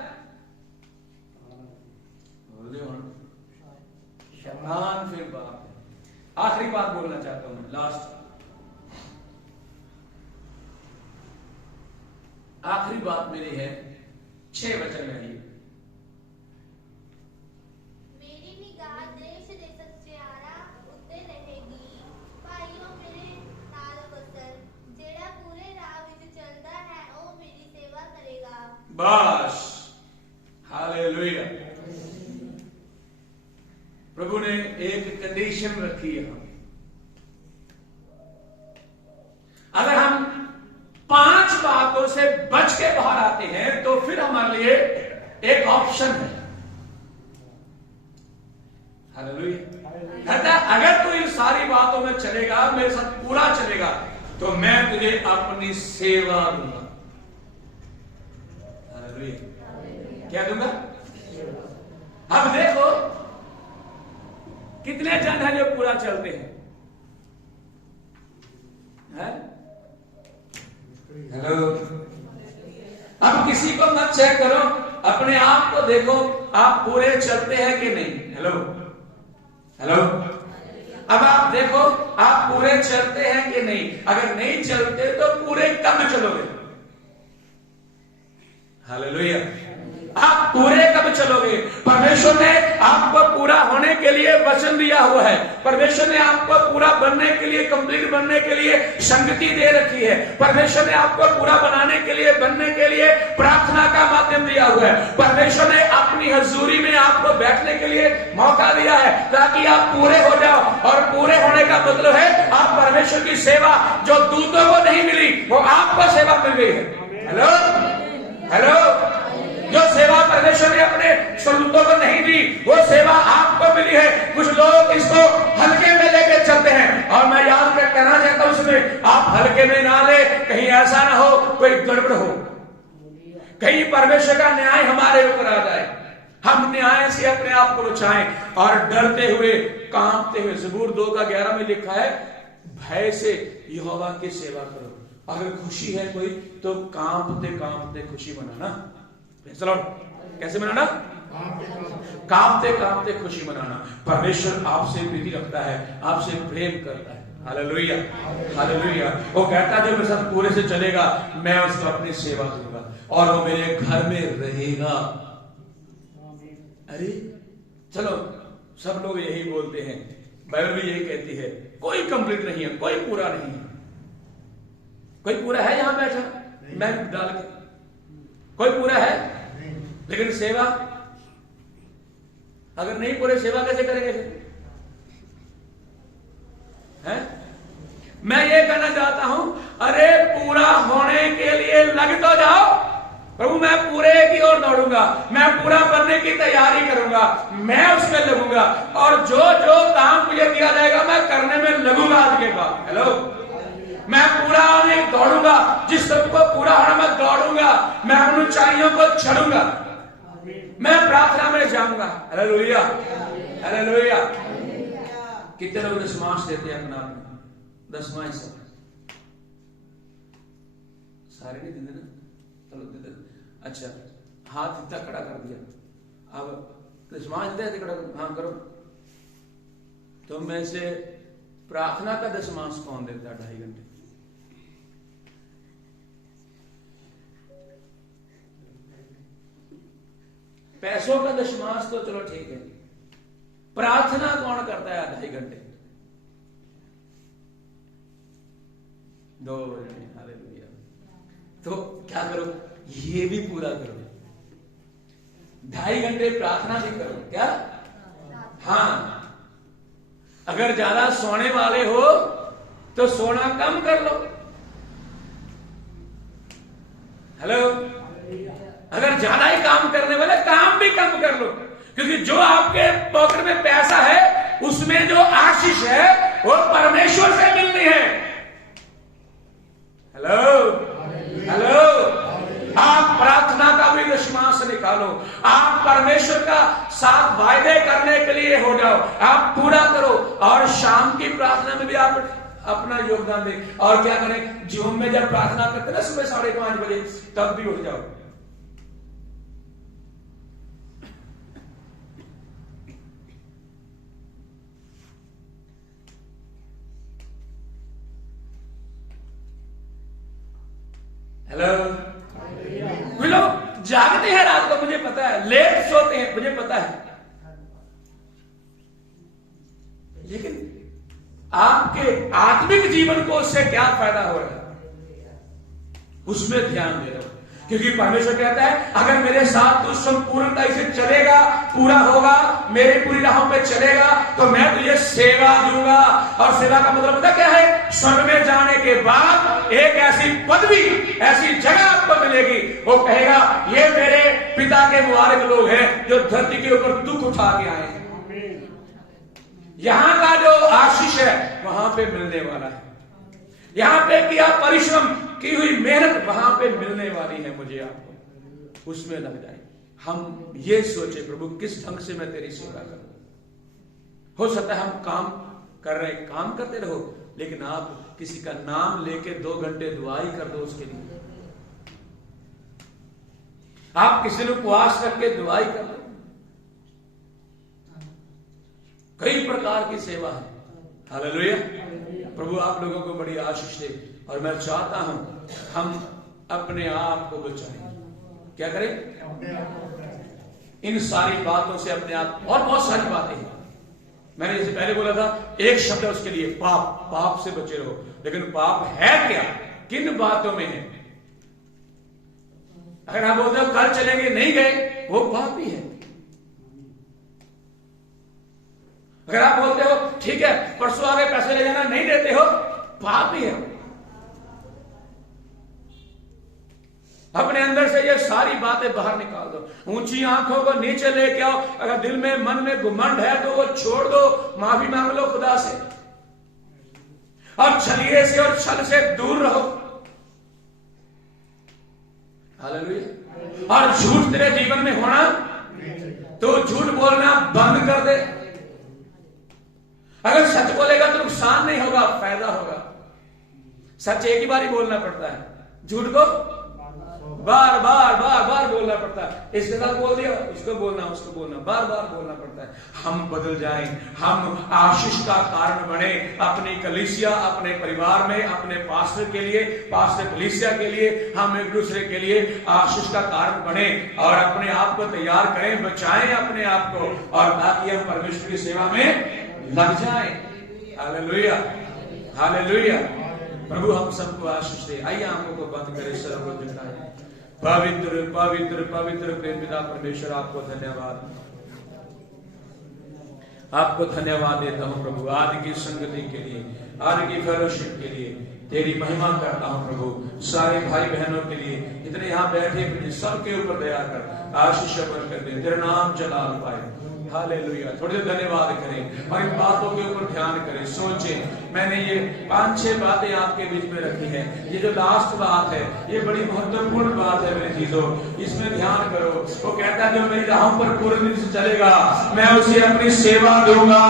बोल दो। शैतान फिर बाप है। आखिरी बात बोलना चाहता हूं, लास्ट आखिरी बात मेरी है, 6 वचन में ही। मेरी निगाह देश दे सच्चियारा उत्ते रहेगी, भाइयों मेरे नाल वसन, जेड़ा पूरे राह विच चलदा है ओ मेरी सेवा करेगा। बस हालेलुया। प्रभु ने एक कंडीशन रखी है, अगर हम 5 बातों से बच के बाहर आते हैं तो फिर हमारे लिए एक ऑप्शन है। हालेलुया। कहता है अगर तू इन सारी बातों में चलेगा, मेरे साथ पूरा चलेगा, तो मैं तुझे अपनी सेवा दूंगा। हालेलुया। क्या दूंगा? अब देखो कितने जन हैं जो पूरा चलते हैं? हेलो। अब किसी को मत चेक करो, अपने आप को देखो, आप पूरे चलते हैं कि नहीं? Hello hello. अब आप देखो आप पूरे चलते हैं कि नहीं? अगर नहीं चलते तो पूरे कब चलोगे? हालेलुया। आप पूरे कब चलोगे? परमेश्वर ने आपको पूरा होने के लिए वचन दिया हुआ है, परमेश्वर ने आपको पूरा बनने के लिए, कंप्लीट बनने के लिए संगति दे रखी है, परमेश्वर ने आपको पूरा बनाने के लिए, बनने के लिए प्रार्थना का माध्यम दिया हुआ है, परमेश्वर ने अपनी हजूरी में आपको बैठने के लिए मौका दिया है ताकि आप पूरे हो जाओ। और पूरे होने का मतलब है आप परमेश्वर की सेवा जो दूतों को नहीं मिली वो आपको सेवा मिल गई है। Hello hello. जो सेवा परमेश्वर ने अपने स्वर्गदूतों को नहीं दी वो सेवा आपको मिली है। कुछ लोग इसको हल्के में लेकर चलते हैं और मैं याद कर कहना चाहता हूं उसमें आप हल्के में ना ले, कहीं ऐसा ना हो कोई गड़बड़ हो, कहीं परमेश्वर का न्याय हमारे ऊपर आ जाए। हम न्याय से अपने आप को बचाएं और डरते हुए, कांपते हुए। ज़बूर 2:11 में लिखा है, भय से यहोवा की सेवा करो। अगर खुशी है कोई तो कांपते कांपते खुशी मनाना। चलो, कैसे मनाना? कांपते कांपते खुशी मनाना। परमेश्वर आपसे प्रीति रखता है, आपसे प्रेम करता है। Hallelujah, hallelujah. वो कहता है जो मेरे साथ पूरे से चलेगा मैं उसको अपनी सेवा दूंगा और वो मेरे घर में रहेगा। अरे चलो, सब लोग यही बोलते हैं, बाइबल भी यही कहती है, कोई कंप्लीट नहीं है, कोई पूरा नहीं है। कोई पूरा है यहां बैठा मैं डाल के? कोई पूरा है? लेकिन सेवा अगर नहीं पूरे, सेवा कैसे करेंगे फिर? है? मैं ये कहना चाहता हूं, अरे पूरा होने के लिए लग तो जाओ। प्रभु मैं पूरे की ओर दौड़ूंगा, मैं पूरा बनने की तैयारी करूंगा, मैं उसमें लगूंगा और जो जो काम मुझे दिया जाएगा मैं करने में लगूंगा। आज के बाद हेलो, मैं पूरा होने दौड़ूंगा, जिस सब को पूरा होना मैं दौड़ूंगा, मैं उन ऊंचाइयों को चढ़ूंगा, मैं प्रार्थना में जाऊंगा। Hallelujah, hallelujah. कितने लोग दशमांश देते हैं अपना अपना? दसवां हिस्सा सारे नहीं देते ना? चलो देते। अच्छा, हाथ इतना खड़ा कर दिया, अब दशमांश देते खड़ा करो। हाँ करो। तो में से प्रार्थना का दशमांश कौन देता है 2.5 घंटे? पैसों का दशमांश तो चलो ठीक है, प्रार्थना कौन करता है 2.5 घंटे? 2 जने। हालेलुया। तो क्या करो, ये भी पूरा करो। 2.5 घंटे प्रार्थना भी करो। क्या? हाँ, अगर ज्यादा सोने वाले हो तो सोना कम कर लो। हेलो, अगर ज्यादा ही काम करने वाले, काम भी कम कर लो, क्योंकि जो आपके पॉकेट में पैसा है उसमें जो आशीष है वो परमेश्वर से मिलनी है। Hello, hello. आप प्रार्थना का भी दशमांश निकालो, आप परमेश्वर का साथ वायदे करने के लिए हो जाओ, आप पूरा करो और शाम की प्रार्थना में भी आप अपना योगदान दें। और क्या करें, जूम में जब प्रार्थना करते ना सुबह 5:30 बजे, तब भी उठ जाओ। हेलो, कोई लोग जागते हैं रात को, मुझे पता है, लेट सोते हैं, मुझे पता है, लेकिन आपके आत्मिक जीवन को उससे क्या फायदा हो रहा है, उसमें ध्यान दे रहे हो। क्योंकि परमेश्वर कहता है अगर मेरे साथ तू संपूर्णता से चलेगा, पूरा होगा, मेरी पूरी राहों पे चलेगा, तो मैं तुझे सेवा दूंगा। और सेवा का मतलब पता क्या है? स्वर्ग में जाने के बाद एक ऐसी पदवी, ऐसी जगह आपको मिलेगी, वो कहेगा ये मेरे पिता के मुबारक लोग हैं जो धरती के ऊपर दुख उठा के आए हैं। यहां का जो आशीष है वहां पे मिलने वाला है, यहां पे किया परिश्रम की हुई मेहनत वहां पे मिलने वाली है मुझे आपको, उसमें लग जाए। हम ये सोचे प्रभु किस ढंग से मैं तेरी सेवा करूं। हो सकता है हम काम कर रहे, काम करते रहो, लेकिन आप किसी का नाम लेके 2 घंटे दुआई कर दो उसके लिए, आप किसी ने उपवास करके दुआई कर दो। कई प्रकार की सेवा है। हालेलुया। प्रभु आप लोगों को बड़ी आशीष दे और मैं चाहता हूं हम अपने आप को बचाएं। क्या करें? इन सारी बातों से अपने आप, और बहुत सारी बातें हैं, मैंने जैसे पहले बोला था, एक शब्द है उसके लिए, पाप। पाप से बचे रहो, लेकिन पाप है क्या, किन बातों में है? अगर आप बोलते हो कल चलेंगे, नहीं गए, वो पाप ही है। अगर आप बोलते हो ठीक है परसों आगे पैसे ले जाना, नहीं देते हो, पाप ही है। अपने अंदर से ये सारी बातें बाहर निकाल दो, ऊंची आंखों को नीचे लेके आओ। अगर दिल में मन में घुमंड है तो वो छोड़ दो, माफी मांग लो खुदा से, और छलिए से और छल से दूर रहो। हालेलुया। और झूठ तेरे जीवन में होना तो झूठ बोलना बंद कर दे। अगर सच बोलेगा तो नुकसान नहीं होगा, फायदा होगा। सच एक ही बार ही बोलना पड़ता है, झूठ को बार बार बार बार बोलना पड़ता है। इसके साथ बोल दिया, उसको बोलना, उसको बोलना, बार बार बोलना पड़ता है। हम बदल जाएं, हम आशीष का कारण बने अपनी कलीसिया, अपने परिवार में, अपने पास्टर के लिए, पास्टर कलीसिया के लिए, हम एक दूसरे के लिए आशीष का कारण बने और अपने आप को तैयार करें, बचाएं अपने आप को, और ताकि हम परमेश्वर की सेवा में लग जाएं। Hallelujah, hallelujah. प्रभु हम सबको आशीष दे। आइए आंखों को बंद करें, सर को झुकाएं। पवित्र पवित्र पवित्र प्रेम पिता परमेश्वर, आपको धन्यवाद, आपको धन्यवाद देता हूं प्रभु, आज की संगति के लिए, आज की फेलोशिप के लिए तेरी महिमा करता हूं प्रभु। सारे भाई बहनों के लिए जितने यहाँ बैठे प्रभु, सबके ऊपर दया कर, आशीष कर दे, तेरा नाम जलाल पाए। हालेलुया। थोड़ी देर धन्यवाद करें और इन बातों के ऊपर ध्यान करें, सोचें। मैंने ये 5-6 बातें आपके बीच में रखी हैं। ये जो लास्ट बात है, ये बड़ी महत्वपूर्ण बात है मेरी चीजों, इसमें ध्यान करो। वो कहता है जो मेरी राहों पर पूर्ण दिन से चलेगा, मैं उसे अपनी सेवा दूंगा,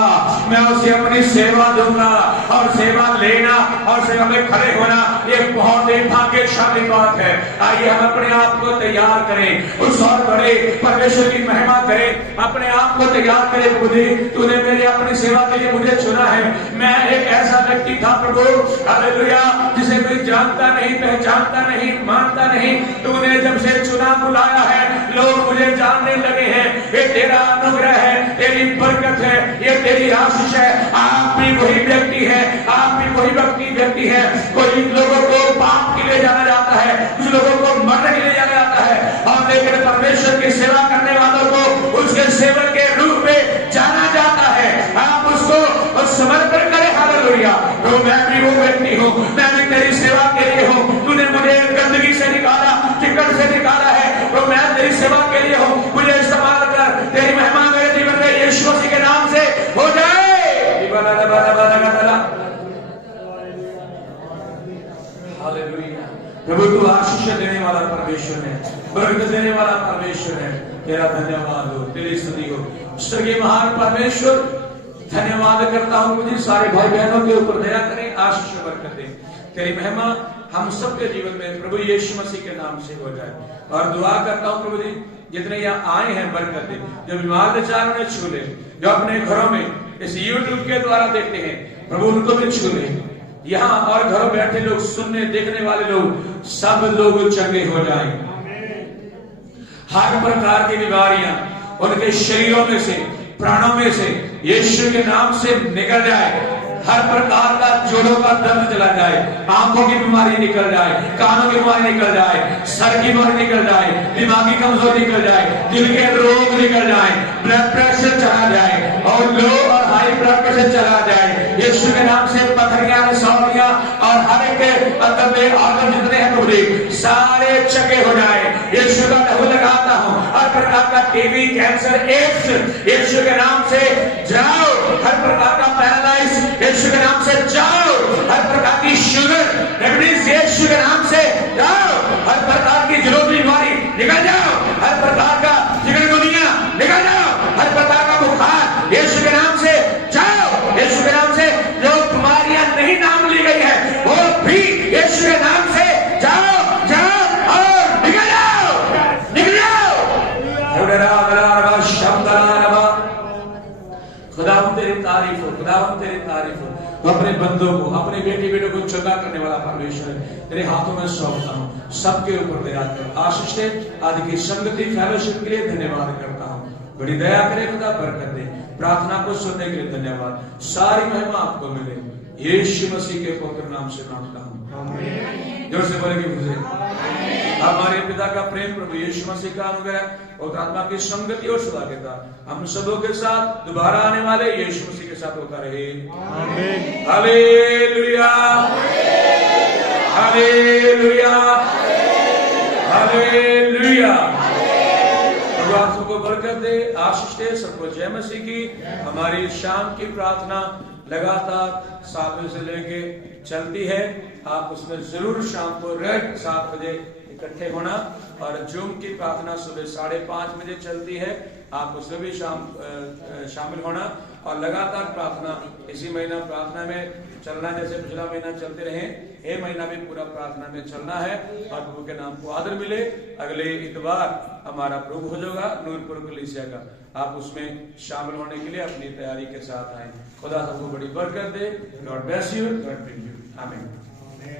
मैं उसे अपनी सेवा दूंगा। और सेवा लेना और सेवा में खड़े होना, ये बहुत ही भाग्यशाली बात है। आइए हम अपने आप को तैयार करें, उस और बड़े परमेश्वर की महिमा करें, अपने आप को तैयार करे। प्रभु तूने मेरे अपनी सेवा के लिए मुझे चुना है। मैं एक ऐसा व्यक्ति था प्रभु, हालेलुया, जिसे कोई जानता नहीं, पहचानता नहीं, मानता नहीं। तूने जब से चुना, बुलाया है, लोग मुझे जानने लगे हैं। ये तेरा अनुग्रह है, तेरी बरकत है, ये तेरी आशीष है। आप भी वही व्यक्ति है, आप भी वही व्यक्ति है। कोई लोगों को पाप के लिए जाना जाता है, कुछ लोगों को मरने के लिए जाना जाता है, और लेकिन परमेश्वर की सेवा करने वालों को उसके सेवक के रूप में जाना जाता है। आप उसको समर्पण करें। हालेलुया। तो मैं भी वो व्यक्ति हूँ, मैं भी तेरी सेवा के लिए हूँ। तूने मुझे गंदगी से निकाला, चिकन से निकाला है, तो मैं तेरी सेवा के लिए हूँ। मुझे इस्तेमाल कर, तेरी महिमा मेरे जीवन में यीशु मसीह के नाम से हो जाए। हालेलुया। प्रभु तू आशीष देने वाला परमेश्वर है, बरकत देने वाला परमेश्वर है। तेरा धन्यवाद हो, तेरी स्तुति हो। स्वर्गीय महान परमेश्वर, धन्यवाद करता हूँ। मुझे सारे भाई बहनों के ऊपर दया करें, आशीष बरकत दे। तेरी महिमा हम सबके जीवन में प्रभु यीशु मसीह के नाम से हो जाए। और दुआ करता हूँ प्रभु जी, जितने यहाँ आए हैं बरकत दे, जो बीमार बेचारों ने छू ले, जो अपने घरों में इस यूट्यूब के द्वारा देखते हैं, प्रभु उनको भी छू ले। यहाँ और घरों बैठे लोग, सुनने देखने वाले लोग, सब लोग चंगे हो जाएं। हर प्रकार की बीमारियां उनके शरीरों में से, प्राणों में से यीशु के नाम से निकल जाए। हर प्रकार का जोड़ों का दर्द चला जाए, आंखों की बीमारी निकल जाए, कानों की बीमारी निकल जाए, सर की बीमारी निकल जाए, दिमागी कमजोरी निकल जाए, दिल के रोग निकल जाए, ब्लड प्रेशर चला जाए, और लो और हाई ब्लड प्रेशर चला जाए। यीशु के नाम से पथरियां, रसौलियां और हर एक अंदर में ऑर्गन जितने हैं प्रभु सारे चंगे हो जाए। यीशु का लहू लगाता हूँ। हर प्रकार का टीबी, कैंसर, एड्स यीशु के नाम से जाओ। हर प्रकार का पैरालाइज यीशु के नाम से जाओ। हर प्रकार की शुगर डायबिटीज यीशु के नाम से जाओ। हर प्रकार की जरूरी बीमारी निकल जाओ। हर प्रकार का चिकनगुनिया निकल जाओ। हर प्रकार का बुखार यीशु के नाम से जाओ। यीशु के नाम से जो बीमारियां नहीं नाम ली गई है, वो भी यीशु के नाम से जाओ, जाओ और निकल जाओ, निकल जाओ। खुदावंद तेरी तारीफ हो, खुदावंद तेरी तारीफ हो। तो अपने बंदों को, अपने बेटे बेटों को चंगा करने वाला परमेश्वर है, तेरे हाथों में सौंपता हूँ। सबके ऊपर दया कर, आशीष दे। आज की संगति फेलोशिप के लिए धन्यवाद करता हूँ। बड़ी दया करे खुदा, बरकत दे। प्रार्थना को सुनने के लिए धन्यवाद। सारी महिमा आपको मिले, यीशु मसीह के पवित्र नाम से मांगता हूँ। जोर से बोलेंगे मुझे। हमारे पिता का प्रेम, प्रभु यीशु मसीह का अनुग्रह और आत्मा की संगति और सदाकता हम सबों के साथ, दोबारा आने वाले यीशु मसीह के साथ होता रहे। आमीन। Hallelujah, hallelujah, hallelujah. प्रभु आप सबको बरकत दे, आशीष दे, सबको जय मसीह की। हमारी शाम की प्रार्थना लगातार 7 बजे से लेके चलती है। आप उसमें जरूर शाम को 7 बजे इकट्ठे होना। और जूम की प्रार्थना सुबह 5:30 बजे चलती है, आप उसमें भी शामिल होना। और लगातार प्रार्थना, इसी महीना प्रार्थना में चलना, जैसे पिछला महीना चलते रहे, ये महीना भी पूरा प्रार्थना में चलना है और प्रभु के नाम को आदर मिले। अगले इतवार हमारा प्रभु हो जाएगा नूरपुर कलीसिया का, आप उसमें शामिल होने के लिए अपनी तैयारी के साथ आए। खुदा सबको बड़ी बरकत दे। God bless you, God bless you, आमीन।